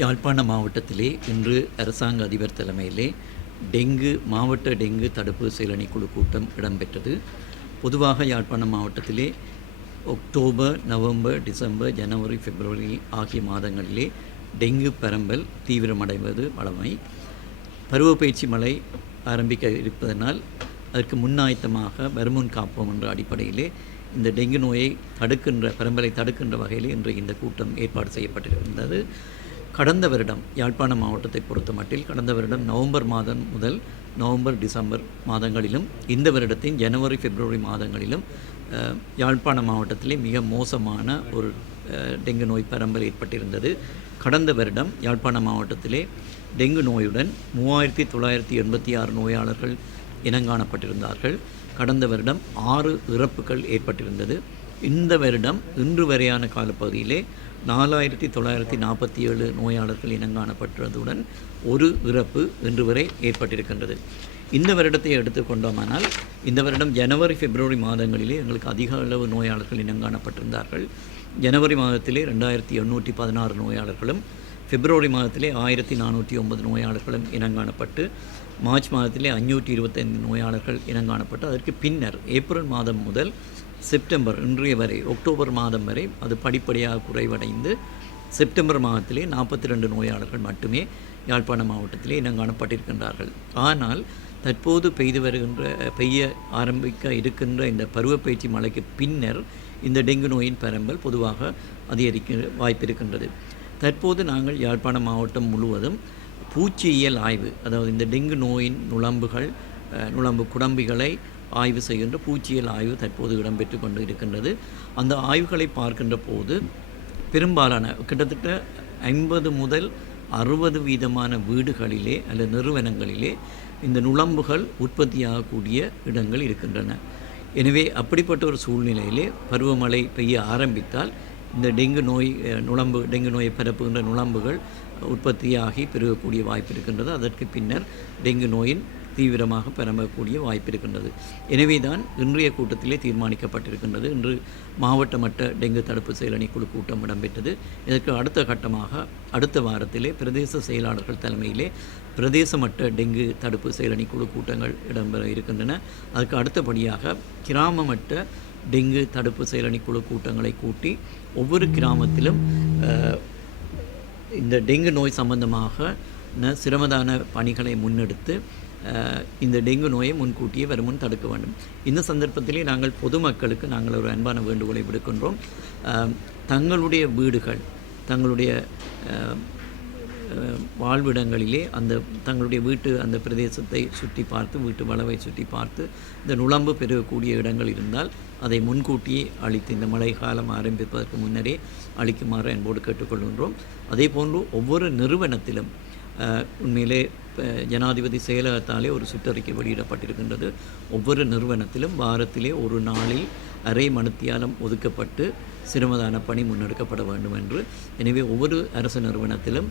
யாழ்ப்பாண மாவட்டத்திலே இன்று அரசாங்க அதிபர் தலைமையிலே டெங்கு மாவட்ட டெங்கு தடுப்பு செயலணி குழு கூட்டம் இடம்பெற்றது. பொதுவாக யாழ்ப்பாண மாவட்டத்திலே அக்டோபர் நவம்பர் டிசம்பர் ஜனவரி பிப்ரவரி ஆகிய மாதங்களிலே டெங்கு பரம்பல் தீவிரமடைவது வழமை. பருவப்பயிற்சி மழை ஆரம்பிக்க இருப்பதனால் அதற்கு முன்னாயத்தமாக வருமுன் காப்போம் என்ற அடிப்படையிலே இந்த டெங்கு நோயை தடுக்கின்ற பரம்பலை தடுக்கின்ற வகையில் இன்று இந்த கூட்டம் ஏற்பாடு செய்யப்பட்டிருந்தது. கடந்த வருடம் யாழ்ப்பாண மாவட்டத்தை பொறுத்த மட்டில் கடந்த வருடம் நவம்பர் மாதம் முதல் நவம்பர் டிசம்பர் மாதங்களிலும் இந்த வருடத்தின் ஜனவரி பிப்ரவரி மாதங்களிலும் யாழ்ப்பாண மாவட்டத்திலே மிக மோசமான ஒரு டெங்கு நோய் பரம்பல் ஏற்பட்டிருந்தது. கடந்த வருடம் யாழ்ப்பாண மாவட்டத்திலே டெங்கு நோயுடன் மூவாயிரத்தி தொள்ளாயிரத்தி எண்பத்தி ஆறு நோயாளர்கள் இனங்காணப்பட்டிருந்தார்கள். கடந்த வருடம் ஆறு இறப்புகள் ஏற்பட்டிருந்தது. இந்த வருடம் இன்று வரையான காலப்பகுதியிலே நாலாயிரத்தி தொள்ளாயிரத்தி நாற்பத்தி ஏழு நோயாளர்கள் இனங்காணப்பட்டதுடன் ஒரு இறப்பு இன்று வரை ஏற்பட்டிருக்கின்றது. இந்த வருடத்தை எடுத்துக்கொண்டோமானால் இந்த வருடம் ஜனவரி பிப்ரவரி மாதங்களிலே எங்களுக்கு அதிக அளவு நோயாளர்கள் இனங்காணப்பட்டிருந்தார்கள். ஜனவரி மாதத்திலே ரெண்டாயிரத்தி எண்ணூற்றி பதினாறு நோயாளர்களும் பிப்ரவரி மாதத்திலே ஆயிரத்தி நானூற்றி ஒன்பது நோயாளர்களும் இனங்காணப்பட்டு மார்ச் மாதத்திலே அஞ்சூற்றி இருபத்தைந்து நோயாளர்கள் இனங்காணப்பட்டு அதற்கு பின்னர் ஏப்ரல் மாதம் முதல் செப்டம்பர் இன்றைய வரை அக்டோபர் மாதம் வரை அது படிப்படியாக குறைவடைந்து செப்டம்பர் மாதத்திலே நாற்பத்தி ரெண்டு நோயாளர்கள் மட்டுமே யாழ்ப்பாண மாவட்டத்திலே இனங்காணப்பட்டிருக்கின்றார்கள். ஆனால் தற்போது பெய்து வருகின்ற பெய்ய ஆரம்பிக்க இருக்கின்ற இந்த பருவப்பயிற்சி மழைக்கு பின்னர் இந்த டெங்கு நோயின் பரம்பல் பொதுவாக அதிகரிக்க வாய்ப்பிருக்கின்றது. தற்போது நாங்கள் யாழ்ப்பாண மாவட்டம் முழுவதும் பூச்சியியல் ஆய்வு அதாவது இந்த டெங்கு நோயின் நுழம்புகள் நுழம்பு குடம்பிகளை ஆய்வு செய்கின்ற பூச்சியல் ஆய்வு தற்போது இடம்பெற்று கொண்டு இருக்கின்றது அந்த ஆய்வுகளை பார்க்கின்ற போது பெரும்பாலான கிட்டத்தட்ட ஐம்பது முதல் அறுபது வீதமான வீடுகளிலே அல்லது நிறுவனங்களிலே இந்த நுழம்புகள் உற்பத்தியாகக்கூடிய இடங்கள் இருக்கின்றன. எனவே அப்படிப்பட்ட ஒரு சூழ்நிலையிலே பருவமழை பெய்ய ஆரம்பித்தால் இந்த டெங்கு நோய் நுழம்பு டெங்கு நோயை பரப்புகின்ற நுழம்புகள் உற்பத்தியாகி பெருகக்கூடிய வாய்ப்பு இருக்கின்றது. அதற்கு பின்னர் டெங்கு நோயின் தீவிரமாக பெறக்கூடிய வாய்ப்பு இருக்கின்றது எனவே தான் இன்றைய கூட்டத்திலே தீர்மானிக்கப்பட்டிருக்கின்றது. இன்று மாவட்ட மட்ட டெங்கு தடுப்பு செயலணி குழு கூட்டம் இடம்பெற்றது. இதற்கு அடுத்த கட்டமாக அடுத்த வாரத்திலே பிரதேச செயலாளர்கள் தலைமையிலே பிரதேச மட்ட டெங்கு தடுப்பு செயலணி குழு கூட்டங்கள் இடம்பெற இருக்கின்றன. அதுக்கு அடுத்தபடியாக கிராம மட்ட டெங்கு தடுப்பு செயலணி குழு கூட்டங்களை கூட்டி ஒவ்வொரு கிராமத்திலும் இந்த டெங்கு நோய் சம்பந்தமாக சிரமதான பணிகளை முன்னெடுத்து இந்த டெங்கு நோயை முன்கூட்டியே வருமுன் தடுக்க வேண்டும். இந்த சந்தர்ப்பத்திலே நாங்கள் பொதுமக்களுக்கு நாங்கள் ஒரு அன்பான வேண்டுகோளை விடுக்கின்றோம். தங்களுடைய வீடுகள் தங்களுடைய வாழ்விடங்களிலே அந்த தங்களுடைய வீட்டு அந்த பிரதேசத்தை சுற்றி பார்த்து வீட்டு வளவை சுற்றி பார்த்து இந்த நுழம்பு பெருகக்கூடிய இடங்கள் இருந்தால் அதை முன்கூட்டியே அழித்து இந்த மழை காலம் ஆரம்பிப்பதற்கு முன்னரே அழிக்குமாறு அன்போடு கேட்டுக்கொள்கின்றோம். அதே போன்று ஒவ்வொரு நிறுவனத்திலும் உண்மையிலே ஜனாதிபதி செயலகத்தாலே ஒரு சுற்றறிக்கை வெளியிடப்பட்டிருக்கின்றது. ஒவ்வொரு நிறுவனத்திலும் வாரத்திலே ஒரு நாளில் அரை மணித்தியாலம் ஒதுக்கப்பட்டு சிரமதான பணி முன்னெடுக்கப்பட வேண்டும் என்று எனவே ஒவ்வொரு அரசு நிறுவனத்திலும்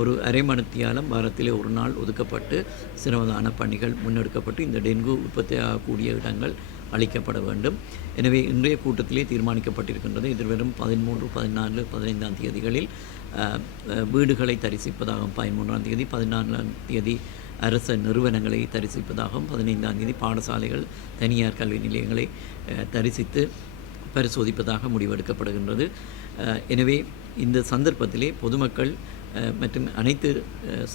ஒரு அரை மணித்தியாலம் வாரத்திலே ஒரு நாள் ஒதுக்கப்பட்டு சிரமதான பணிகள் முன்னெடுக்கப்பட்டு இந்த டெங்கு உற்பத்தியாகக்கூடிய இடங்கள் அளிக்கப்பட வேண்டும். எனவே இன்றைய கூட்டத்திலே தீர்மானிக்கப்பட்டிருக்கின்றது எதிர்வரும் பதிமூன்று பதினாலு பதினைந்தாம் தேதிகளில் வீடுகளை தரிசிப்பதாகவும் பதிமூன்றாம் தேதி பதினான்காம் தேதி அரச நிறுவனங்களை தரிசிப்பதாகவும் பதினைந்தாம் தேதி பாடசாலைகள் தனியார் கல்வி நிலையங்களை தரிசித்து பரிசோதிப்பதாக முடிவெடுக்கப்படுகின்றது. எனவே இந்த சந்தர்ப்பத்திலே பொதுமக்கள் மற்றும் அனைத்து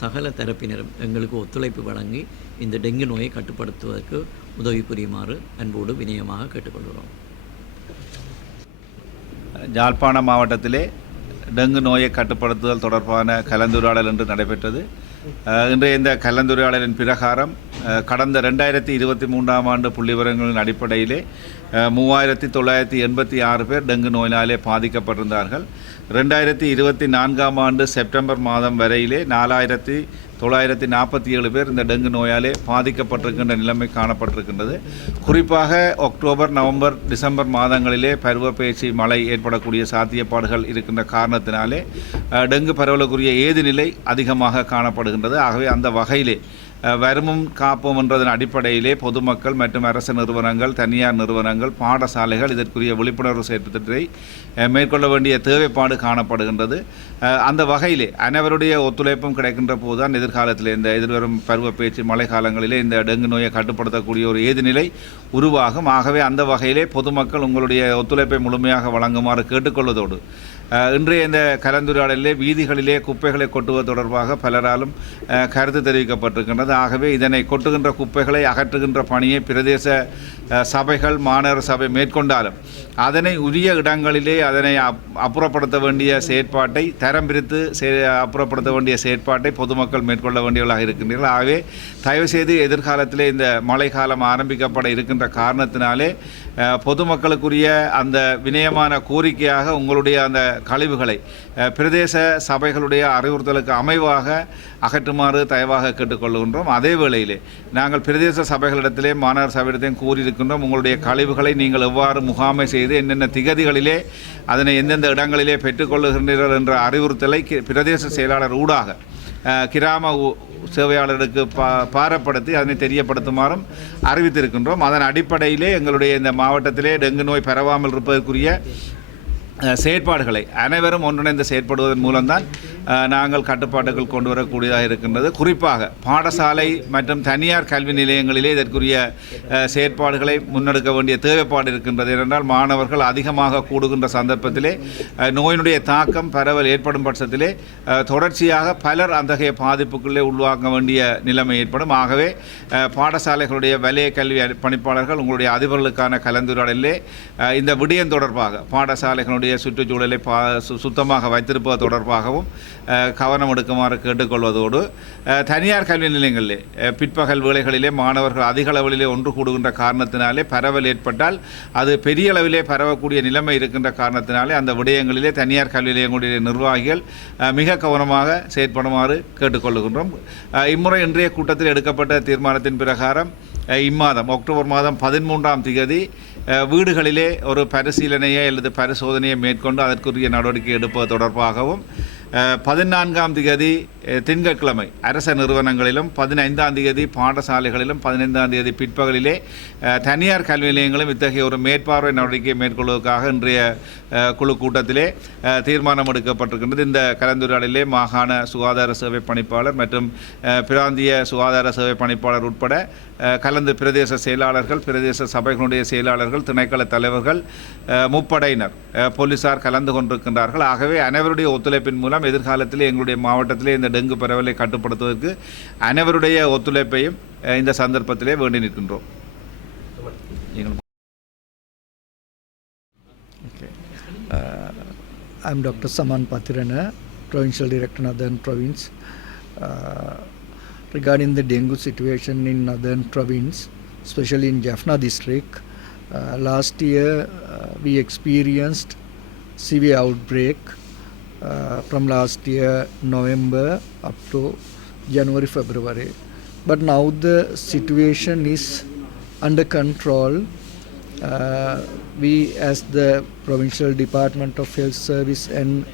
சகல தரப்பினரும் எங்களுக்கு ஒத்துழைப்பு வழங்கி இந்த டெங்கு நோயை கட்டுப்படுத்துவதற்கு உதவி புரியுமாறு அன்போடு வினயமாக கேட்டுக்கொள்கிறோம். ஜாழ்ப்பாண மாவட்டத்திலே டெங்கு நோயை கட்டுப்படுத்துதல் தொடர்பான கலந்துரையாடல் என்று நடைபெற்றது. இன்றைய இந்த கலந்துரையாடலின் பிரகாரம் கடந்த ரெண்டாயிரத்தி இருபத்தி மூன்றாம் ஆண்டு புள்ளிவிவரங்களின் அடிப்படையிலே மூவாயிரத்தி தொள்ளாயிரத்தி எண்பத்தி ஆறு பேர் டெங்கு நோயினாலே பாதிக்கப்பட்டிருந்தார்கள். ரெண்டாயிரத்தி இருபத்தி நான்காம் ஆண்டு செப்டம்பர் மாதம் வரையிலே நாலாயிரத்தி தொள்ளாயிரத்தி நாற்பத்தி ஏழு பேர் இந்த டெங்கு நோயாலே பாதிக்கப்பட்டிருக்கின்ற நிலைமை காணப்பட்டிருக்கின்றது. குறிப்பாக அக்டோபர் நவம்பர் டிசம்பர் மாதங்களிலே பருவப்பெயர்ச்சி மழை ஏற்படக்கூடிய சாத்தியப்பாடுகள் இருக்கின்ற காரணத்தினாலே டெங்கு பரவலுக்குரிய ஏதுநிலை அதிகமாக காணப்படுகின்றது. ஆகவே அந்த வகையிலே வருமும் காப்போம் என்றதன் அடிப்படையிலே பொதுமக்கள் மற்றும் அரசு நிறுவனங்கள் தனியார் நிறுவனங்கள் பாடசாலைகள் இதற்குரிய விழிப்புணர்வு செயற்திட்டத்தை மேற்கொள்ள வேண்டிய தேவைப்பாடு காணப்படுகின்றது. அந்த வகையிலே அனைவருடைய ஒத்துழைப்பும் கிடைக்கின்ற போதுதான் எதிர்காலத்தில் இந்த எதிர்வரும் பருவ பேச்சு மழை காலங்களிலே இந்த டெங்கு நோயை கட்டுப்படுத்தக்கூடிய ஒரு ஏதுநிலை உருவாகும். ஆகவே அந்த வகையிலே பொதுமக்கள் உங்களுடைய ஒத்துழைப்பை முழுமையாக வழங்குமாறு கேட்டுக்கொள்வதோடு இன்றைய இந்த கலந்துரையாடலிலே வீதிகளிலே குப்பைகளை கொட்டுவது தொடர்பாக பலராலும் கருத்து தெரிவிக்கப்பட்டிருக்கின்றது. ஆகவே இதனை கொட்டுகின்ற குப்பைகளை அகற்றுகின்ற பணியை பிரதேச சபைகள் மாநகர சபை மேற்கொண்டாலும் அதனை உரிய இடங்களிலே அதனை அப்- அப்புறப்படுத்த வேண்டிய செயற்பாட்டை தரம் பிரித்து அப்புறப்படுத்த வேண்டிய செயற்பாட்டை பொதுமக்கள் மேற்கொள்ள வேண்டியவர்களாக இருக்கின்றீர்கள். ஆகவே தயவுசெய்து எதிர்காலத்திலே இந்த மழை காலம் ஆரம்பிக்கப்பட இருக்கின்ற காரணத்தினாலே பொதுமக்களுக்குரிய அந்த வினயமான கோரிக்கையாக உங்களுடைய அந்த கழிவுகளை. பிரதேச சபைகளுடைய அறிவுறுத்தலுக்கு அமைவாக அகற்றுமாறு தயவாக கேட்டுக்கொள்கின்றோம். அதே வேளையிலே நாங்கள் பிரதேச சபைகளிடத்திலே மாநகர சபையிடத்தையும் கூறியிருக்கின்றோம் உங்களுடைய கழிவுகளை நீங்கள் எவ்வாறு முகாமை செய்து என்னென்ன திகதிகளிலே அதனை எந்தெந்த இடங்களிலே பெற்றுக்கொள்ளுகின்றீர்கள் என்ற அறிவுறுத்தலை பிரதேச செயலாளர் ஊடாக கிராம உ- சேவையாளருக்கு பா பாரப்படுத்தி அதனை தெரியப்படுத்துமாறும் அறிவித்திருக்கின்றோம். அதன் அடிப்படையிலே எங்களுடைய இந்த மாவட்டத்திலே டெங்கு நோய் பரவாமல் இருப்பதற்குரிய செயற்பாடுகளை அனைவரும் ஒன்றிணைந்து செயற்படுவதன் மூலம்தான் நாங்கள் கட்டுப்பாடுகள் கொண்டு வரக்கூடியதாக இருக்கின்றது. குறிப்பாக பாடசாலை மற்றும் தனியார் கல்வி நிலையங்களிலே இதற்குரிய செயற்பாடுகளை முன்னெடுக்க வேண்டிய தேவைப்பாடு இருக்கின்றது. ஏனென்றால் மாணவர்கள் அதிகமாக கூடுகின்ற சந்தர்ப்பத்திலே நோயினுடைய தாக்கம் பரவல் ஏற்படும் பட்சத்திலே தொடர்ச்சியாக பலர் அத்தகைய பாதிப்புக்குள்ளே உள்வாங்க வேண்டிய நிலைமை ஏற்படும். ஆகவே பாடசாலைகளுடைய வலய கல்வி பணிப்பாளர்கள் உங்களுடைய அதிபர்களுக்கான கலந்துரையாடலிலே இந்த விடயம் தொடர்பாக பாடசாலைகளுடைய சுற்றுச்சூழலை பா சுத்தமாக வைத்திருப்பது தொடர்பாகவும் கவனம் எடுக்குமாறு கேட்டுக்கொள்வதோடு தனியார் கல்வி நிலையங்களிலே பிற்பகல் வேளைகளிலே மாணவர்கள் அதிக அளவிலே ஒன்று கூடுகின்ற காரணத்தினாலே பரவல் ஏற்பட்டால் அது பெரிய அளவிலே பரவக்கூடிய நிலைமை இருக்கின்ற காரணத்தினாலே அந்த விடயங்களிலே தனியார் கல்வி நிலையங்களுடைய நிர்வாகிகள் மிக கவனமாக செயற்படுமாறு கேட்டுக்கொள்கின்றோம். இம்முறை இன்றைய கூட்டத்தில் எடுக்கப்பட்ட தீர்மானத்தின் பிரகாரம் இம்மாதம் அக்டோபர் மாதம் பதிமூன்றாம் திகதி வீடுகளிலே ஒரு பரிசீலனையை அல்லது பரிசோதனையை மேற்கொண்டு அதற்குரிய நடவடிக்கை எடுப்பது தொடர்பாகவும் பதினான்காம் தேதி திங்கட்கிழமை அரச நிறுவனங்களிலும் பதினைந்தாம் தேதி பாடசாலைகளிலும் பதினைந்தாம் தேதி பிற்பகலிலே தனியார் கல்வி நிலையங்களும் இத்தகைய ஒரு மேற்பார்வை நடவடிக்கை மேற்கொள்வதற்காக இன்றைய குழு கூட்டத்திலே தீர்மானம் எடுக்கப்பட்டிருக்கின்றது இந்த கலந்துரையாடலிலே மாகாண சுகாதார சேவை பணிப்பாளர் மற்றும் பிராந்திய சுகாதார சேவை பணிப்பாளர் உட்பட கலந்து பிரதேச செயலாளர்கள் பிரதேச சபைகளுடைய செயலாளர்கள் திணைக்கள தலைவர்கள் முப்படையினர் போலீசார் கலந்து கொண்டிருக்கின்றார்கள் ஆகவே அனைவருடைய ஒத்துழைப்பின் மூலம் எதிர்காலத்தில் எங்களுடைய மாவட்டத்திலே இந்த டெங்கு பரவலை கட்டுப்படுத்துவதற்கு அனைவருடைய ஒத்துழைப்பையும் இந்த சந்தர்ப்பத்திலே வேண்டி நிற்கின்றோம் நீங்கள் Okay. Uh, I'm Dr. Saman Patirana, Provincial Director, Northern Province. Uh, regarding the dengue situation in Northern Province, especially in Jaffna district, uh, last year uh, we experienced severe outbreak uh, from last year November up to January, February. But now the situation is under control. Uh, we, as the Provincial Department of Health Service and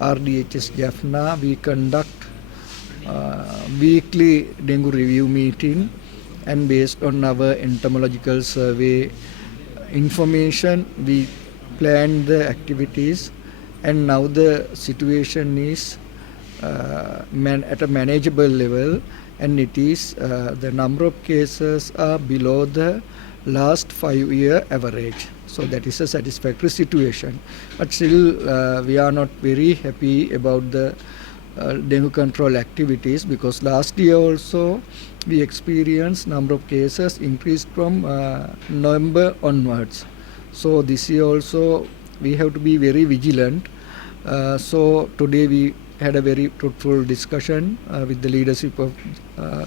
RDHS Jaffna, we conduct weekly dengue review meeting and based on our entomological survey information we plan the activities and now the situation is uh, man at a manageable level and it is uh, the number of cases are below the last five year average. So that is a satisfactory situation. But still uh, we are not very happy about the uh, dengue control activities because last year also we experienced number of cases increased from uh, November onwards. So this year also we have to be very vigilant. Uh, so today we had a very fruitful discussion uh, with the leadership of uh,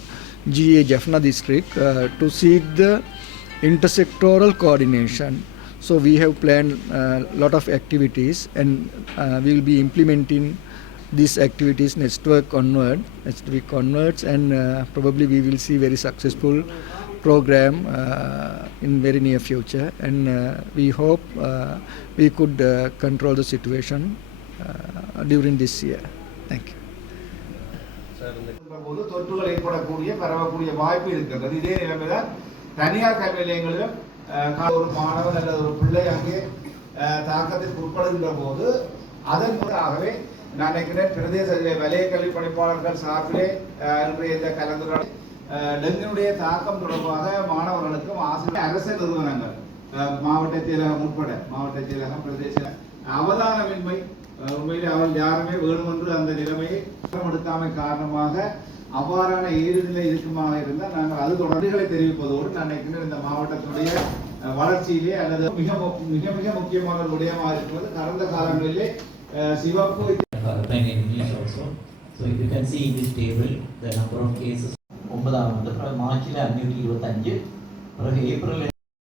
GA Jaffna district uh, to seek the intersectoral coordination. So we have planned a lot of activities and uh, we will be implementing these activities next week onward, next week onwards, and uh, probably we will see very successful program uh, in very near future. And uh, we hope uh, we could uh, control the situation uh, during this year. Thank you. போது தொற்றுகள் ஏற்படக்கூடிய பரவக்கூடிய வாய்ப்பு இருக்கின்றது இதே நிலைமைதான் தனியார் கல்வி நிலையங்களிலும் அஹ், கா- ஒரு மாணவன் அல்லது ஒரு பிள்ளை அங்கே அஹ், தாக்கத்திற்கு உட்படுகின்ற போது அதன் மூலமாகவே நான் நினைக்கிறேன் பிரதேச வலய கல்வி பணிப்பாளர்கள் சார்பிலே அஹ், இந்த கலந்துரையாடல் டெங்குனுடைய தாக்கம் தொடர்பாக மாணவர்களுக்கும் ஆசிரியர் அரசு நிறுவனங்கள் மாவட்ட செயலகம் உட்பட மாவட்ட செயலகம் பிரதேச அவதானமின்மை உண்மையில் உண்மையிலே அவர்கள் யாருமே வேணுமென்று அந்த நிலைமையை எடுக்காமை காரணமாக அவ்வாறான ஈடுநிலை இருக்குமாக இருந்தால் நாங்கள் அது தொடர்புகளை தெரிவிப்பதோடு நான் நினைக்கிறேன் இந்த மாவட்டத்துடைய வளர்ச்சியிலே அல்லது மிக மிக மிக முக்கியமான விடயமாக இருக்கிறது கடந்த காலங்களிலே சிவப்பு in English also. So if you can see in this table, the number of cases ஒன்பதாம் ஆண்டு பிறகு மார்ச்சில் அஞ்சூற்றி இருபத்தஞ்சு